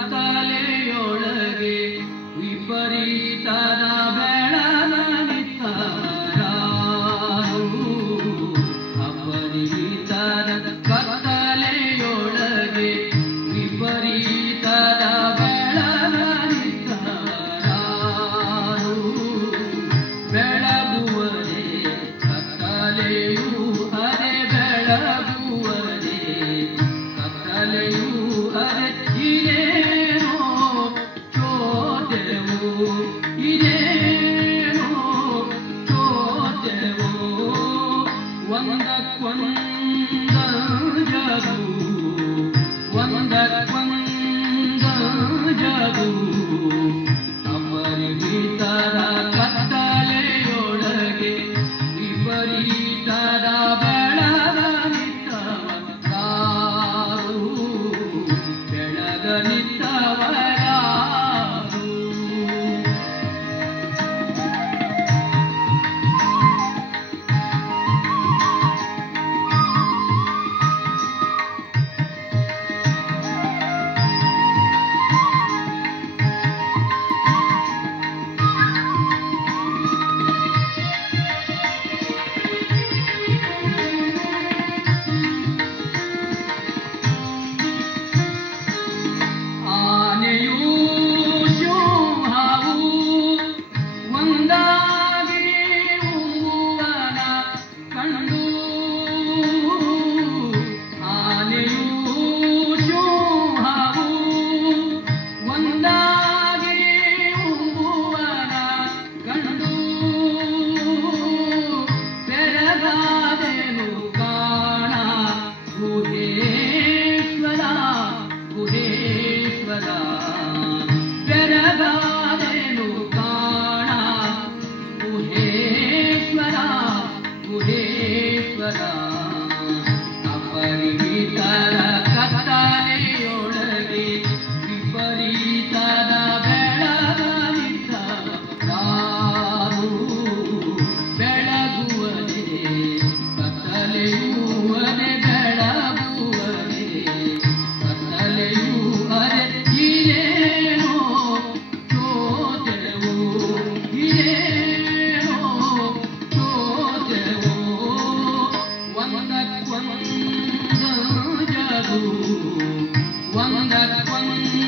ಕತ್ತಲೆಯೊಳಗೆ ವಿಪರೀತದ ಬೆಳಗನಿತರಾರು ಅಪರಿಚಿತದ ಕತ್ತಲೆಯೊಳಗೆ ವಿಪರೀತದ ಬೆಳಗನಿತರಾರು ಬೆಳಗುವರೆ ಕತ್ತಲೆಯೂ ಅರೆ ಬೆಳಗುವರೆ ಕತ್ತಲೆಯೂ ಅರೆ ಇದೇನೋ ಚೋದೆವು ಇದೇನೋ ಚೋದೆವು ಒಂದಕ್ಕೊಂದ ಜಗು ಒಂದಕ್ಕೊಂದ ಜಗು ಅಪರಿಮಿತರ ಕತ್ತಲೆಯೊಳಗೆ ವಿಪರೀತದ ಬೆಳಗನಿತವರಾರು ಬೆಳಗನಿತವರಾರು ಆನೆಯೂ ಸಿಂಹವೂ ಒಂದಾಗಿ ಉಂಗುವನ ಕಂಡು ಆನೆಯೂ ಸಿಂಹವೂ ಒಂದಾಗಿ ಉಂಗುವನ ಕಂಡು ಬೆರಗಾದೆನು ಕಾಣ ಗುಹೇಶ್ವರ ಗುಹೇಶ್ವರ ಬೆರಗಾದೆನು ಕಾಣ ಗುಹೇಶ್ವರ ಗುಹೇಶ್ವರ ಅಪರಿಮಿತರ ಕತ್ತಲೆಯೊಳಗೆ ವಿಪರೀತದ ಬೆಳಗನಿತವರಾರು ಬೆಳಗುವರೆ ಕತ್ತಲೆಯೂ ಅರೆ ಬೆಳಗುವರೆ ಕತ್ತಲೆಯೂ ಅರೆ ಇದೇನೋ ಚೋದೆವು ಇದೇನೋ ಚೋದೆವು ಒಂದಕ್ಕೊಂದ ಜಗು ಒಂದಕ್ಕೊಂದ